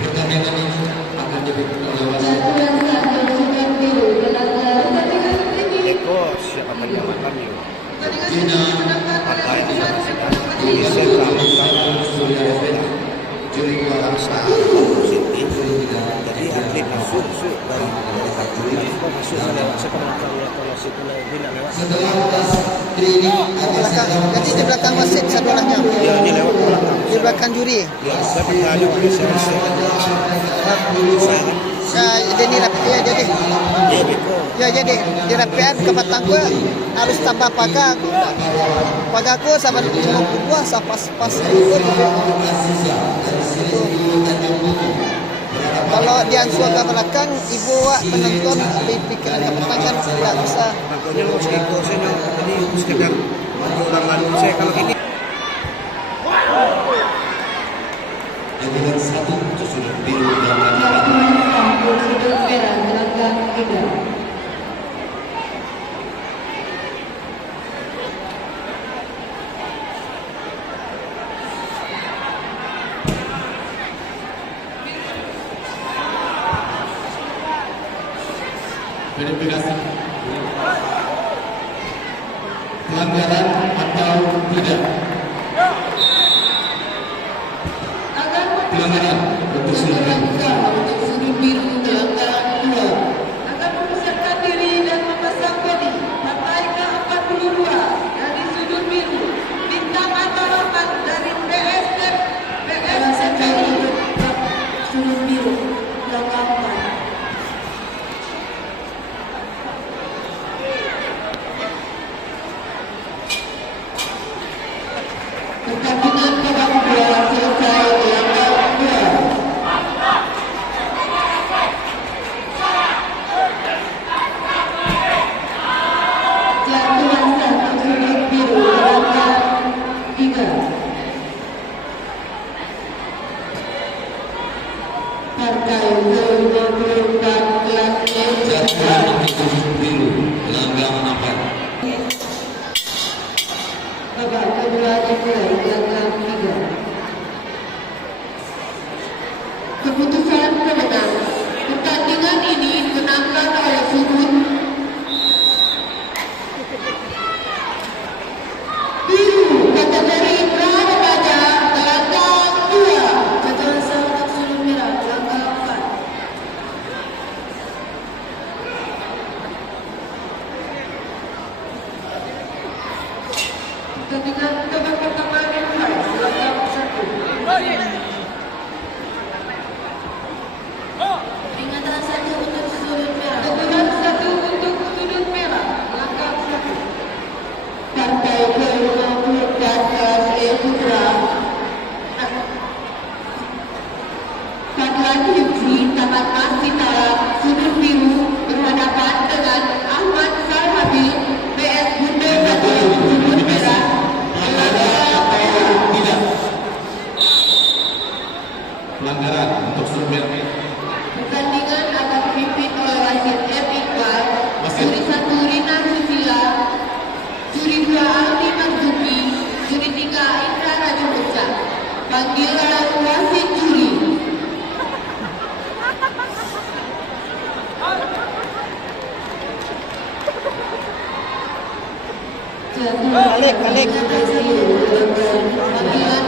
Pertandingan ini akan dipimpin oleh wasit Eko siapa penyelamatkan yuk? Dina Apa yang sudah disesuaikan juri dua positif. Jadi atlet masuk dari kartu ini masuk lewat sekolah kelas itu tidak lewat. setelah tes training Jadi di belakang wasit sebelahnya, Ya ini lewat belakang. di belakang juri. Ya saya bertanya pada saya. Jadi rapi ya jadi. Ya Eko. Ya jadi di rapian ke batang gua harus tambah pagar. Pagarku sama cuma gua pas ikut. Kalau diansur ke belakang, ibu penonton pikiran ke belakang kan tidak bisa. Makanya mau Eko saya tadi sekedar orang lalu saya kalau ini. dengan satu sudut biru dan verifikasi pelanggaran atau tidak. Pelanggaran untuk sudut biru pelanggaran 2 akan mempersiapkan diri dan memasang bodi partai ke-42 dari sudut biru bintang antarapan dari PSM sudut biru pelanggaran. pertandingan babak kedua selesai pelanggaran 2. Jatuhan satu sudut biru pelanggaran 3. Partai ke-54 kelas jatuhan untuk sudut biru pelanggaran 4. Babak kedua dimulai pelanggaran 3. Keputusan pemenang pertandingan ini dimenangkan oleh sudut biru kategori pra remaja pelanggaran 2. Jatuhan satu sudut merah pelanggaran 4. Pertandingan babak pertama dimulai pelanggaran 1. Peringatan 1 untuk sudut merah. Teguran 1 untuk sudut merah pelanggaran 1. Partai ke-54 kelas E Putra Fadlan Hifzi Taman Mas Sitaram sudut biru berhadapan dengan Ahmad Salhabi PS Bunda Satu sudut merah pelanggaran tidak. Pelanggaran untuk sudut merah. Pertandingan akan dipimpin oleh wasit M. Iqbal, Wasit. juri 1 Rina Susila, juri 2 Aldi Marzuki, juri 3 Indra Rajumuca. Panggilan wasit juri. Balik. Panggilan